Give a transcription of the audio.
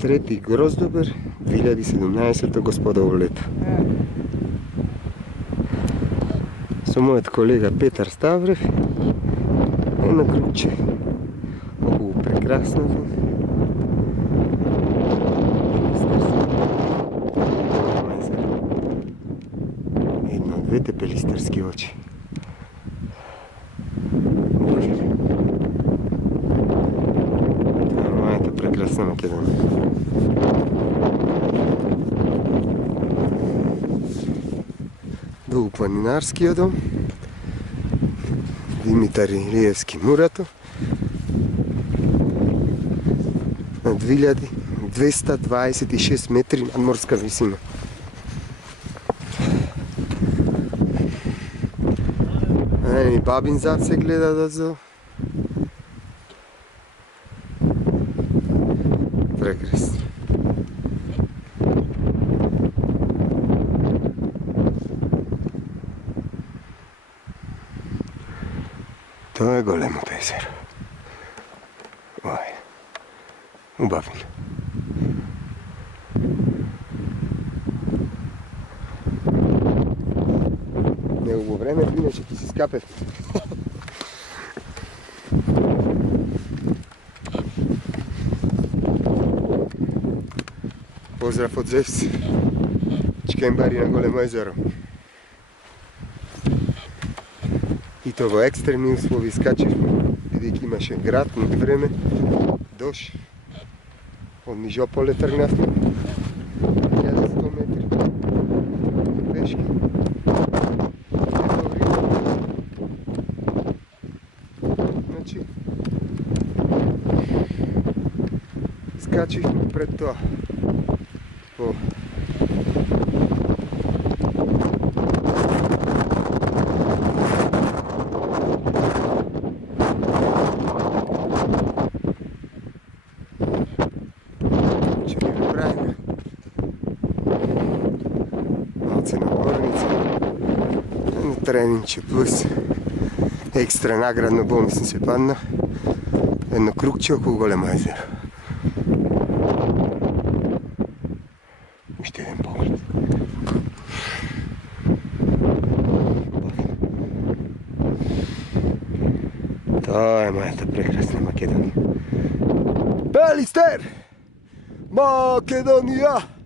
3. Гроздобер, 2017 господово лето. Со мојот колега Петар Ставрев е на Круче. Околу прекрасното едно од двете пелистарски очи. Това е мојата прекрасна Македонија. Долупланинарскиот дом, Димитар Илиевски Мурато, на 2226 метри надморска висина. И бабин зад се гледа дозо. Прекрасно. Тоа е големото езеро. Ова е. Убавно. Негово време, иначе ти си скапев. Поздрав од Зевс. Чкембари на големо езеро. И тоа во екстремни услови скачевме, бидејќи имаше град, но време, дош. Од Нижополе тргнавме 1100 метри пешки. Значи, скачивме пред тоа по тренинче плюс екстра наградно бонусно се падна едно кругче околу големо езеро. Уште еден поглед. Тоа е мојата прекрасна Македонија. Пелистер! Македонија!